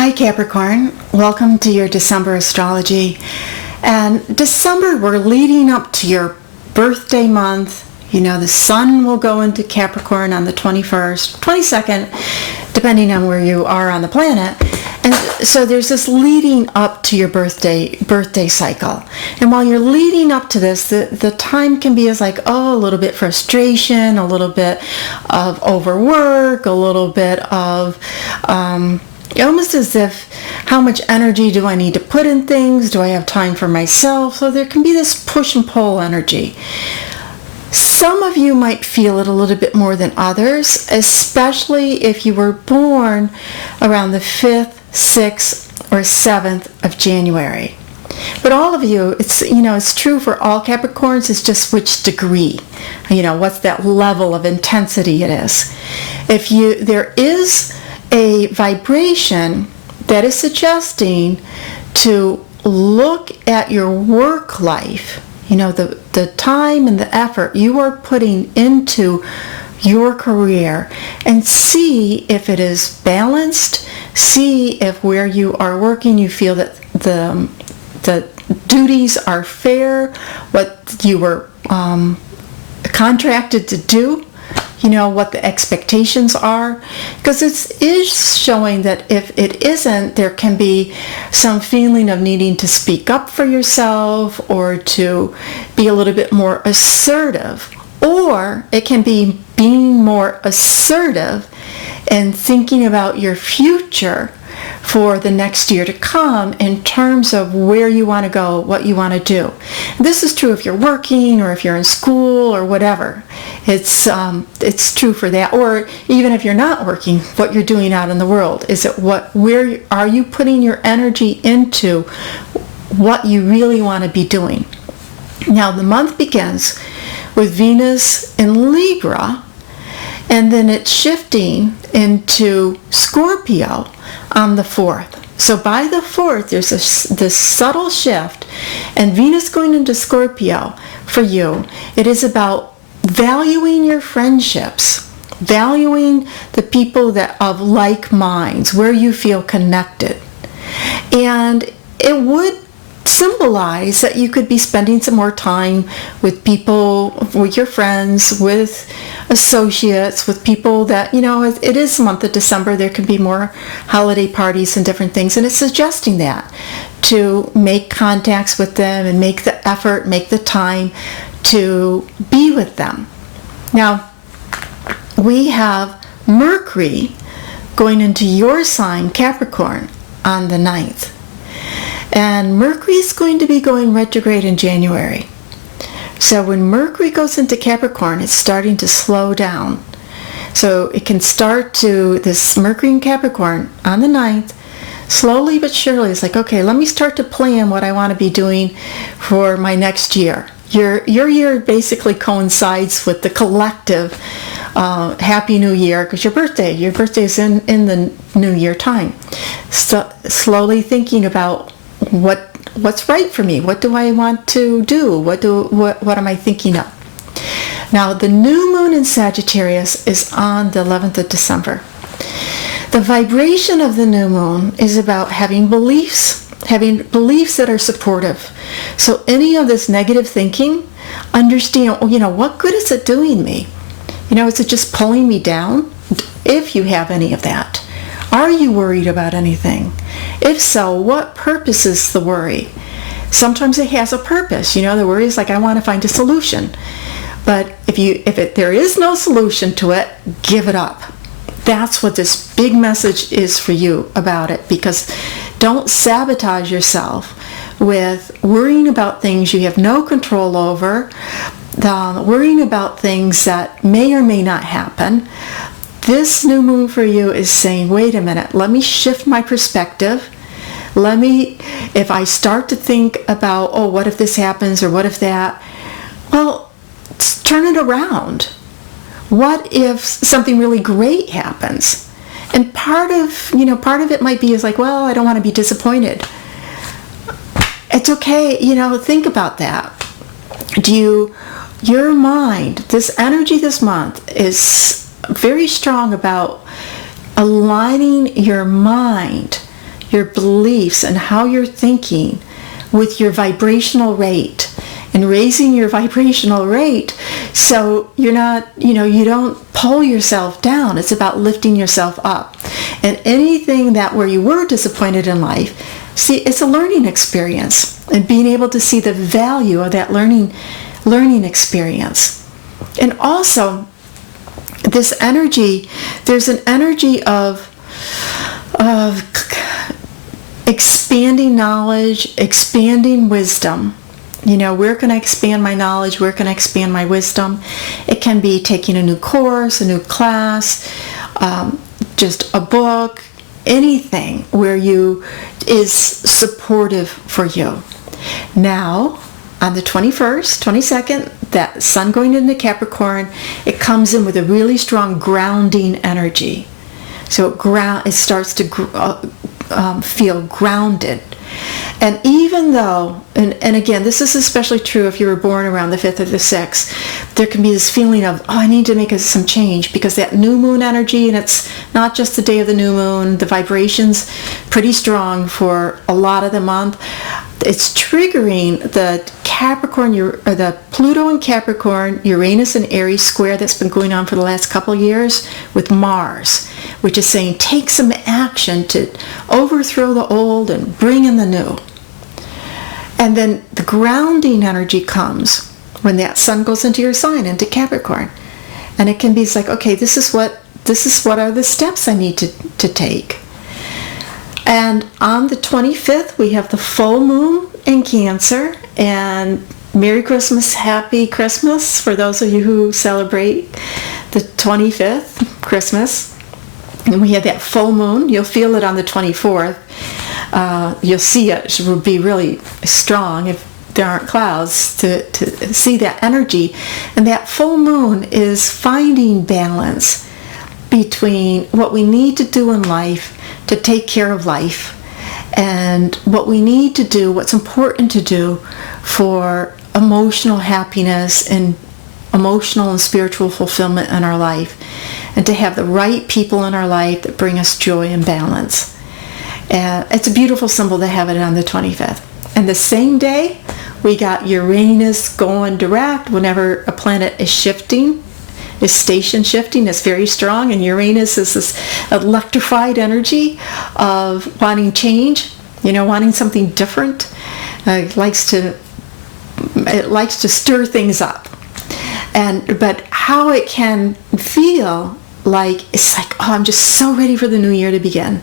Hi Capricorn, welcome to your December astrology. And December, we're leading up to your birthday month. You know, the sun will go into Capricorn on the 21st, 22nd, depending on where you are on the planet. And so there's this leading up to your birthday cycle. And while you're leading up to this, the time can be as like, a little bit frustration, a little bit of overwork, a little bit of almost as if, how much energy do I need to put in things? Do I have time for myself? So there can be this push and pull energy. Some of you might feel it a little bit more than others, especially if you were born around the 5th, 6th, or 7th of January. But all of you, it's true for all Capricorns, it's just which degree, what's that level of intensity it is. There is a vibration that is suggesting to look at your work life, the time and the effort you are putting into your career, and see if it is balanced, see if where you are working you feel that the duties are fair, what you were contracted to do, what the expectations are, because it is showing that if it isn't, there can be some feeling of needing to speak up for yourself or to be a little bit more assertive, or it can be being more assertive and thinking about your future for the next year to come in terms of where you want to go, what you want to do. This is true if you're working or if you're in school or whatever. It's true for that. Or even if you're not working, what you're doing out in the world. Where are you putting your energy into what you really want to be doing? Now the month begins with Venus in Libra, and then it's shifting into Scorpio on the 4th. So by the 4th, there's this subtle shift, and Venus going into Scorpio for you. It is about valuing your friendships, valuing the people that of like minds, where you feel connected. And it would symbolize that you could be spending some more time with people, with your friends, with associates, with people that, it is the month of December, there can be more holiday parties and different things, and it's suggesting that to make contacts with them and make the effort, make the time to be with them. Now, we have Mercury going into your sign, Capricorn, on the 9th. And Mercury is going to be going retrograde in January. So when Mercury goes into Capricorn, it's starting to slow down. So it can start to, this Mercury in Capricorn on the 9th, slowly but surely, it's like, okay, let me start to plan what I want to be doing for my next year. Your year basically coincides with the collective Happy New Year, because your birthday is in the New Year time. So slowly thinking about what's right for me, what do I want to do, what am I thinking of. Now the new moon in Sagittarius is on the 11th of December. The vibration of the new moon is about having beliefs that are supportive. So any of this negative thinking, understand, what good is it doing me? Is it just pulling me down? If you have any of that, are you worried about anything? If so, what purpose is the worry? Sometimes it has a purpose. The worry is like, I want to find a solution. But if there is no solution to it, give it up. That's what this big message is for you about it, because don't sabotage yourself with worrying about things you have no control over, worrying about things that may or may not happen. This new moon for you is saying, wait a minute, let me shift my perspective. If I start to think about, what if this happens or what if that? Well, turn it around. What if something really great happens? And part of it might be is like, well, I don't want to be disappointed. It's okay, think about that. Your mind, this energy this month is very strong about aligning your mind your beliefs and how you're thinking with your vibrational rate, and raising your vibrational rate so you're not, you don't pull yourself down. It's about lifting yourself up. And anything that where you were disappointed in life, see, it's a learning experience, and being able to see the value of that learning experience. And also this energy, there's an energy of expanding knowledge, expanding wisdom. Where can I expand my knowledge? Where can I expand my wisdom? It can be taking a new course, a new class, just a book, anything where is supportive for you. Now, on the 21st, 22nd, that sun going into Capricorn, it comes in with a really strong grounding energy. So it starts to feel grounded. And even though, and again, this is especially true if you were born around the 5th or the 6th, there can be this feeling of, I need to make some change, because that new moon energy, and it's not just the day of the new moon, the vibration's pretty strong for a lot of the month. It's triggering the Capricorn, or the Pluto and Capricorn, Uranus and Aries square that's been going on for the last couple of years with Mars, which is saying take some action to overthrow the old and bring in the new. And then the grounding energy comes when that sun goes into your sign, into Capricorn. And it can be like, okay, this is what are the steps I need to take. And on the 25th, we have the full moon in Cancer. And Merry Christmas, Happy Christmas for those of you who celebrate the 25th, Christmas. And we have that full moon. You'll feel it on the 24th. You'll see it will be really strong if there aren't clouds to see that energy. And that full moon is finding balance between what we need to do in life to take care of life, and what we need to do, what's important to do for emotional happiness and emotional and spiritual fulfillment in our life, and to have the right people in our life that bring us joy and balance. It's a beautiful symbol to have it on the 25th. And the same day, we got Uranus going direct whenever a planet is shifting. Is station shifting, is very strong, and Uranus is this electrified energy of wanting change, wanting something different. It likes to stir things up, but how it can feel like, it's like, oh, I'm just so ready for the new year to begin.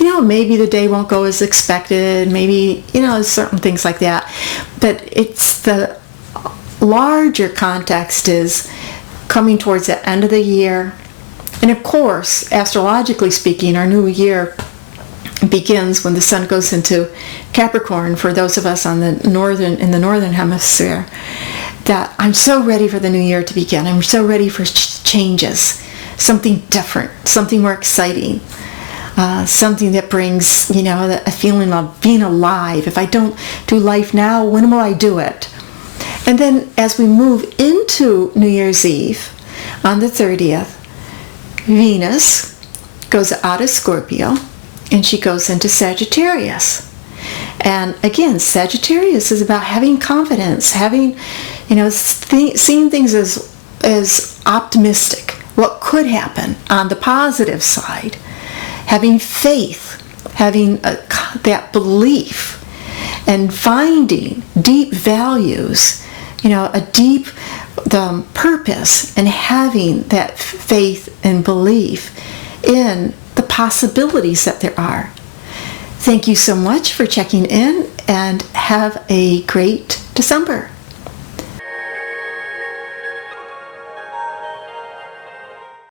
Maybe the day won't go as expected, maybe certain things like that, but it's the larger context is coming towards the end of the year. And of course, astrologically speaking, our new year begins when the sun goes into Capricorn for those of us in the northern hemisphere. That I'm so ready for the new year to begin. I'm so ready for changes, something different, something more exciting, something that brings, a feeling of being alive. If I don't do life now, when will I do it? And then as we move into New Year's Eve, on the 30th, Venus goes out of Scorpio, and she goes into Sagittarius. And again, Sagittarius is about having confidence, having, seeing things as optimistic, what could happen on the positive side, having faith, having that belief, and finding deep values, a deep purpose, and having that faith and belief in the possibilities that there are. Thank you so much for checking in, and have a great December.